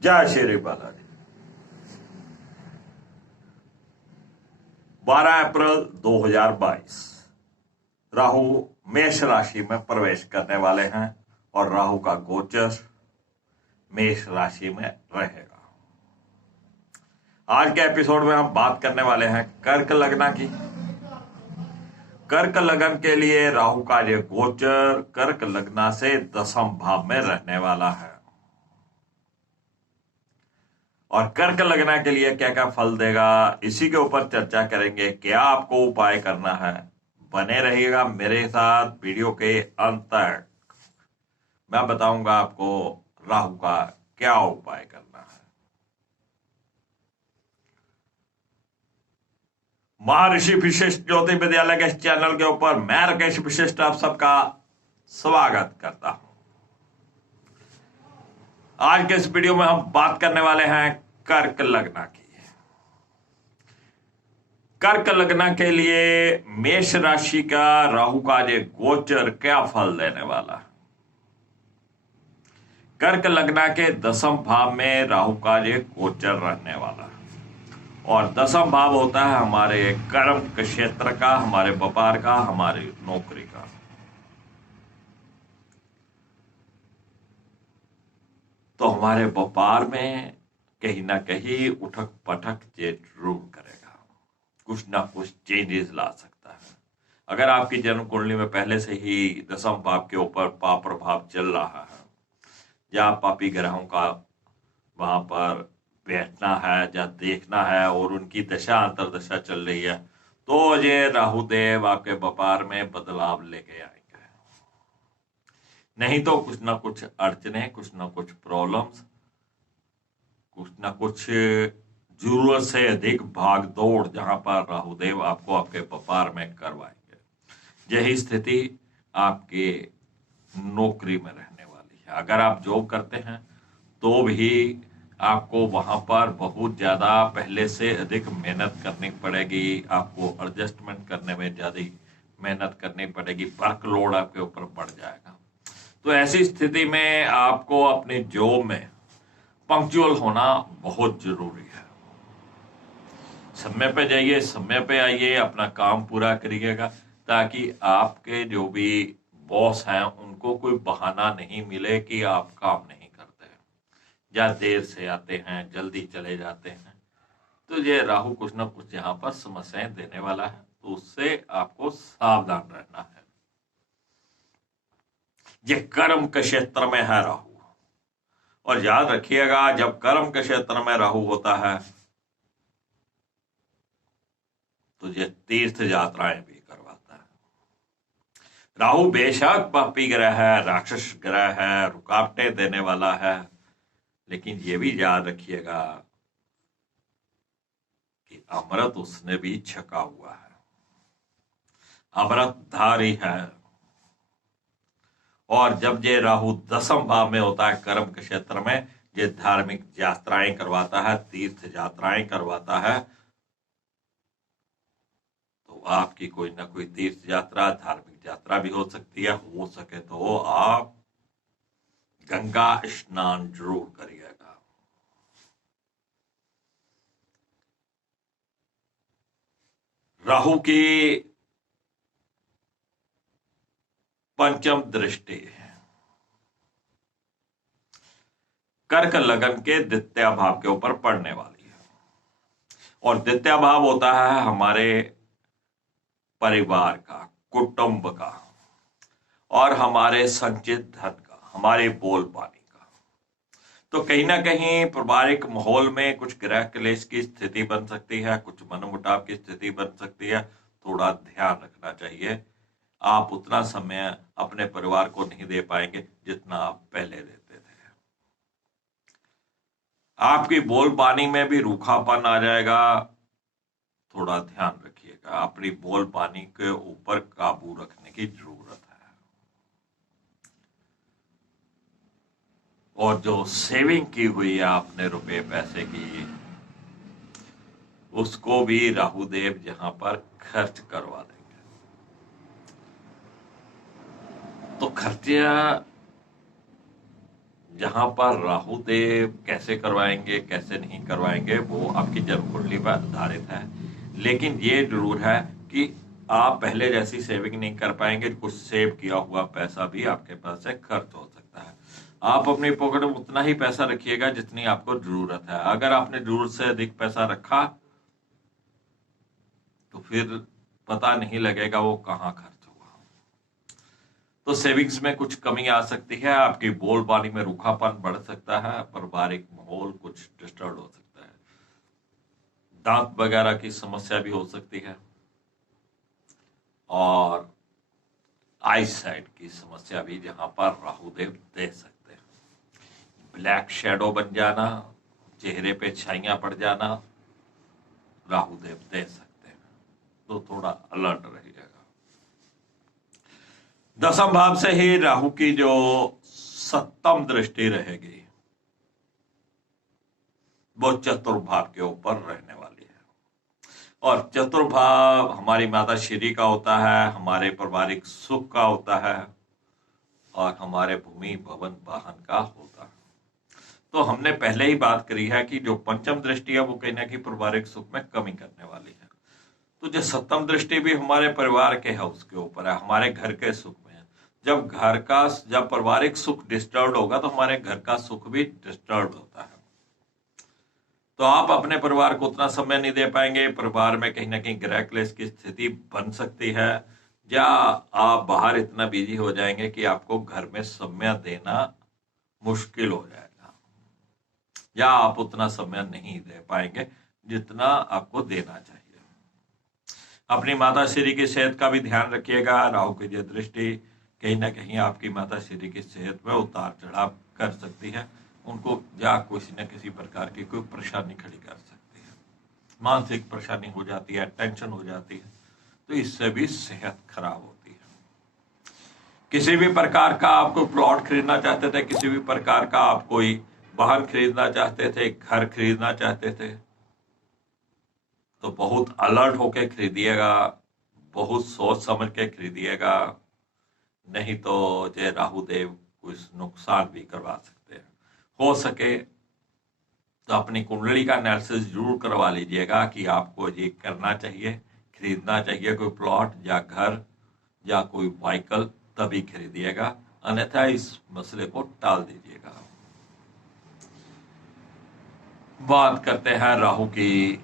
जय श्री बालाजी। 12 अप्रैल 2022 राहु मेष राशि में प्रवेश करने वाले हैं और राहु का गोचर मेष राशि में रहेगा। आज के एपिसोड में हम बात करने वाले हैं कर्क लग्न की। कर्क लग्न के लिए राहु का ये गोचर कर्क लग्न से 10वें भाव में रहने वाला है और कर्क लग्न के लिए क्या क्या फल देगा, इसी के ऊपर चर्चा करेंगे। क्या आपको उपाय करना है, बने रहिएगा मेरे साथ वीडियो के अंत तक। मैं बताऊंगा आपको राहु का क्या उपाय करना है। महर्षि विशिष्ट ज्योति विद्यालय के इस चैनल के ऊपर मैं राकेश विशिष्ट आप सबका स्वागत करता हूं। आज के इस वीडियो में हम बात करने वाले हैं कर्क लग्न की। कर्क लग्न के लिए मेष राशि का राहु का ये गोचर क्या फल देने वाला है। कर्क लग्न के 10वें भाव में राहु का ये गोचर रहने वाला है और 10वां भाव होता है हमारे कर्म के क्षेत्र का, हमारे व्यापार का, हमारी नौकरी का। तो हमारे व्यापार में कहीं ना कहीं उठक पटक जरूर करेगा, कुछ ना कुछ चेंजेस ला सकता है। अगर आपकी जन्म कुंडली में पहले से ही 10वें भाव के ऊपर पाप प्रभाव चल रहा है या पापी ग्रहों का वहां पर बैठना है या देखना है और उनकी दशा अंतरदशा चल रही है, तो ये राहु देव आपके व्यापार में बदलाव लेके आएंगे। नहीं तो कुछ ना कुछ अड़चने, कुछ ना कुछ प्रॉब्लम्स, कुछ ना कुछ जरूरत से अधिक भाग दौड़ जहां पर राहुदेव आपको आपके व्यापार में करवाएंगे। यही स्थिति आपके नौकरी में रहने वाली है। अगर आप जॉब करते हैं तो भी आपको वहां पर बहुत ज्यादा पहले से अधिक मेहनत करनी पड़ेगी, आपको एडजस्टमेंट करने में ज्यादा मेहनत करनी पड़ेगी, वर्कलोड आपके ऊपर बढ़ जाएगा। तो ऐसी स्थिति में आपको अपनी जॉब में पंक्चुअल होना बहुत जरूरी है। समय पे जाइए, समय पे आइए, अपना काम पूरा करिएगा ताकि आपके जो भी बॉस हैं उनको कोई बहाना नहीं मिले कि आप काम नहीं करते हैं या देर से आते हैं, जल्दी चले जाते हैं। तो ये राहु कुछ ना कुछ यहाँ पर समस्याएं देने वाला है, तो उससे आपको सावधान रहना है। ये कर्म के क्षेत्र में है राहु, और याद रखिएगा जब कर्म के क्षेत्र में राहु होता है तो ये तीर्थ यात्राएं भी करवाता है। राहु बेशक पापी ग्रह है, राक्षस ग्रह है, रुकावटें देने वाला है, लेकिन ये भी याद रखिएगा कि अमृत उसने भी छका हुआ है, अमृतधारी है। और जब ये राहु 10वें भाव में होता है कर्म के क्षेत्र में, ये धार्मिक यात्राएं करवाता है, तीर्थ यात्राएं करवाता है। तो आपकी कोई ना कोई तीर्थ यात्रा, धार्मिक यात्रा भी हो सकती है। हो सके तो आप गंगा स्नान जरूर करिएगा। राहु की पंचम दृष्टि कर्क लग्न के द्वितीय भाव के ऊपर पड़ने वाली है और द्वितीय भाव होता है हमारे परिवार का, कुटुंब का और हमारे संचित धन का, हमारे बोल पानी का। तो कहीं ना कहीं पारिवारिक माहौल में कुछ ग्रह क्लेश की स्थिति बन सकती है, कुछ मनमुटाव की स्थिति बन सकती है। थोड़ा ध्यान रखना चाहिए। आप उतना समय अपने परिवार को नहीं दे पाएंगे जितना आप पहले देते थे। आपकी बोल पानी में भी रूखापन आ जाएगा, थोड़ा ध्यान रखिएगा। अपनी बोल पानी के ऊपर काबू रखने की जरूरत है। और जो सेविंग की हुई है आपने रुपए पैसे की, उसको भी राहुदेव जहां पर खर्च करवा देंगे। तो खर्चा जहां पर राहु देव कैसे करवाएंगे कैसे नहीं करवाएंगे वो आपकी जन्म कुंडली पर आधारित है। लेकिन ये जरूर है कि आप पहले जैसी सेविंग नहीं कर पाएंगे, कुछ सेव किया हुआ पैसा भी आपके पास से खर्च हो सकता है। आप अपनी पॉकेट में उतना ही पैसा रखिएगा जितनी आपको जरूरत है। अगर आपने जरूरत से अधिक पैसा रखा तो फिर पता नहीं लगेगा वो कहाँ खर्च हुआ। तो सेविंग्स में कुछ कमी आ सकती है, आपकी बोलबानी में रूखापन बढ़ सकता है, पारिवारिक माहौल कुछ डिस्टर्ब हो सकता है, दांत वगैरह की समस्या भी हो सकती है और आई साइड की समस्या भी जहां पर राहुदेव दे सकते हैं। ब्लैक शेडो बन जाना, चेहरे पे छाइयां पड़ जाना राहुदेव दे सकते हैं, तो थोड़ा अलर्ट रहिएगा। दसम भाव से ही राहु की जो सप्तम दृष्टि रहेगी वो चतुर्भाव के ऊपर रहने वाली है। और चतुर्भाव हमारी माता श्री का होता है, हमारे पारिवारिक सुख का होता है और हमारे भूमि भवन वाहन का होता है। तो हमने पहले ही बात करी है कि जो पंचम दृष्टि है वो कहीं ना कहीं पारिवारिक सुख में कमी करने वाली है। तो जो सप्तम दृष्टि भी हमारे परिवार के है उसके ऊपर है, हमारे घर के सुख में है। जब पारिवारिक सुख डिस्टर्ब होगा तो हमारे घर का सुख भी डिस्टर्ब होता है। तो आप अपने परिवार को उतना समय नहीं दे पाएंगे, परिवार में कहीं ना कहीं गृह क्लेश की स्थिति बन सकती है, या आप बाहर इतना बिजी हो जाएंगे कि आपको घर में समय देना मुश्किल हो जाएगा, या आप उतना समय नहीं दे पाएंगे जितना आपको देना चाहिए। अपनी माता श्री की सेहत का भी ध्यान रखिएगा। राहु की जो दृष्टि कहीं ना कहीं आपकी माता श्री की सेहत में उतार चढ़ाव कर सकती है, उनको या किसी न किसी प्रकार की कोई परेशानी खड़ी कर सकती है, मानसिक परेशानी हो जाती है, टेंशन हो जाती है, तो इससे भी सेहत खराब होती है। किसी भी प्रकार का आप कोई प्लॉट खरीदना चाहते थे, किसी भी प्रकार का आप कोई वाहन खरीदना चाहते थे, घर खरीदना चाहते थे, तो बहुत अलर्ट होके खरीदिएगा, बहुत सोच समझ के खरीदिएगा, नहीं तो जय राहुदेव कुछ नुकसान भी करवा सकते हैं। हो सके तो अपनी कुंडली का एनालिसिस जरूर करवा लीजिएगा कि आपको ये करना चाहिए, खरीदना चाहिए कोई प्लॉट या घर या कोई व्हीकल, तभी खरीदिएगा, अन्यथा इस मसले को टाल दीजिएगा। बात करते हैं राहु की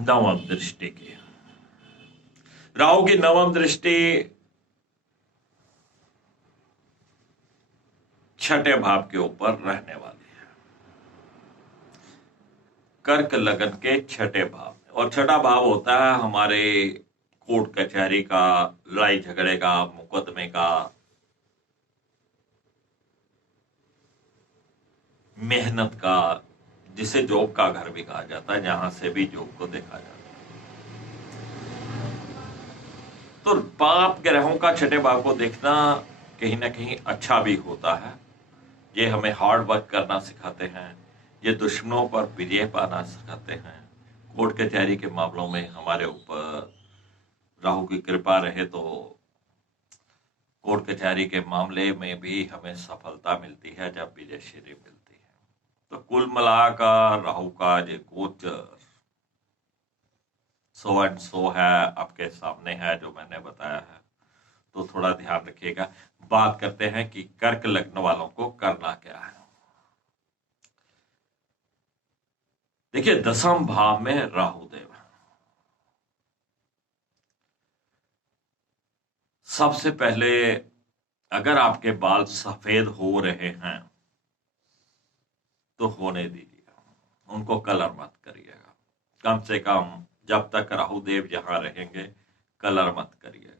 नवम दृष्टि की। राहु की नवम दृष्टि छठे भाव के ऊपर रहने वाली है, कर्क लगन के छठे भाव में। और छठा भाव होता है हमारे कोर्ट कचहरी का, लड़ाई झगड़े का, मुकदमे का, मेहनत का, जिसे जॉब का घर भी कहा जाता है, जहां से भी जॉब को देखा जाता है। तो पाप ग्रहों का छठे भाव को देखना कहीं ना कहीं अच्छा भी होता है। ये हमें हार्ड वर्क करना सिखाते हैं, ये दुश्मनों पर विजय पाना सिखाते हैं। कोर्ट कचहरी के मामलों में हमारे ऊपर राहु की कृपा रहे तो कोर्ट कचहरी के मामले में भी हमें सफलता मिलती है, जब विजयश्री मिलती है। तो कुल मिलाकर राहु का जो गोचर 100 है, आपके सामने है जो मैंने बताया है, तो थोड़ा ध्यान रखिएगा। बात करते हैं कि कर्क लग्न वालों को करना क्या है। देखिए, दसम भाव में राहुदेव, सबसे पहले अगर आपके बाल सफेद हो रहे हैं तो होने दीजिए, उनको कलर मत करिएगा। कम से कम जब तक राहुदेव जहां रहेंगे कलर मत करिएगा।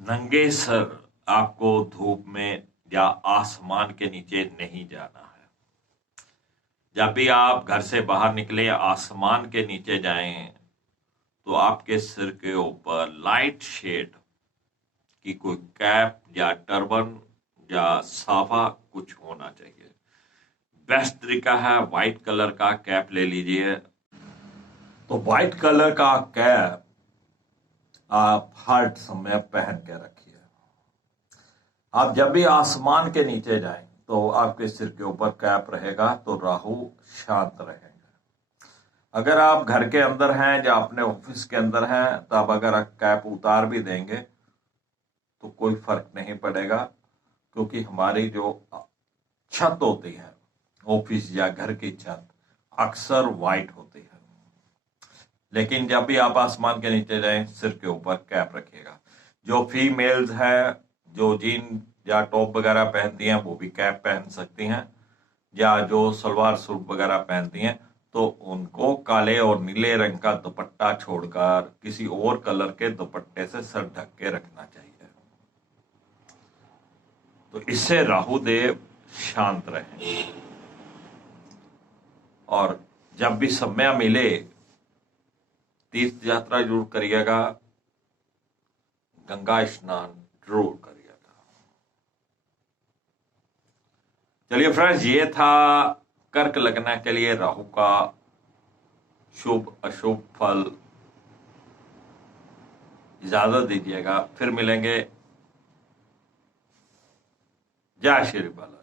नंगे सर आपको धूप में या आसमान के नीचे नहीं जाना है। जब भी आप घर से बाहर निकले आसमान के नीचे जाएं तो आपके सिर के ऊपर लाइट शेड की कोई कैप या टर्बन या साफा कुछ होना चाहिए। बेस्ट तरीका है व्हाइट कलर का कैप ले लीजिए। तो व्हाइट कलर का कैप आप हर समय पहन के रखिए। आप जब भी आसमान के नीचे जाएं तो आपके सिर के ऊपर कैप रहेगा तो राहु शांत रहेंगे। अगर आप घर के अंदर हैं या अपने ऑफिस के अंदर हैं तो आप अगर कैप उतार भी देंगे तो कोई फर्क नहीं पड़ेगा, क्योंकि हमारी जो छत होती है ऑफिस या घर की छत अक्सर वाइट होती है। लेकिन जब भी आप आसमान के नीचे जाएं सिर के ऊपर कैप रखिएगा। जो फीमेल्स हैं जो जीन या टॉप वगैरह पहनती हैं वो भी कैप पहन सकती हैं, या जो सलवार सूट वगैरह पहनती हैं तो उनको काले और नीले रंग का दुपट्टा छोड़कर किसी और कलर के दुपट्टे से सर ढक के रखना चाहिए। तो इससे राहु देव शांत रहेंगे। और जब भी समय मिले तीर्थ यात्रा जरूर करिएगा, गंगा स्नान जरूर करिएगा। चलिए फ्रेंड्स, ये था कर्क लग्न के लिए राहु का शुभ अशुभ फल। इजाजत दीजिएगा, फिर मिलेंगे। जय श्री बाला।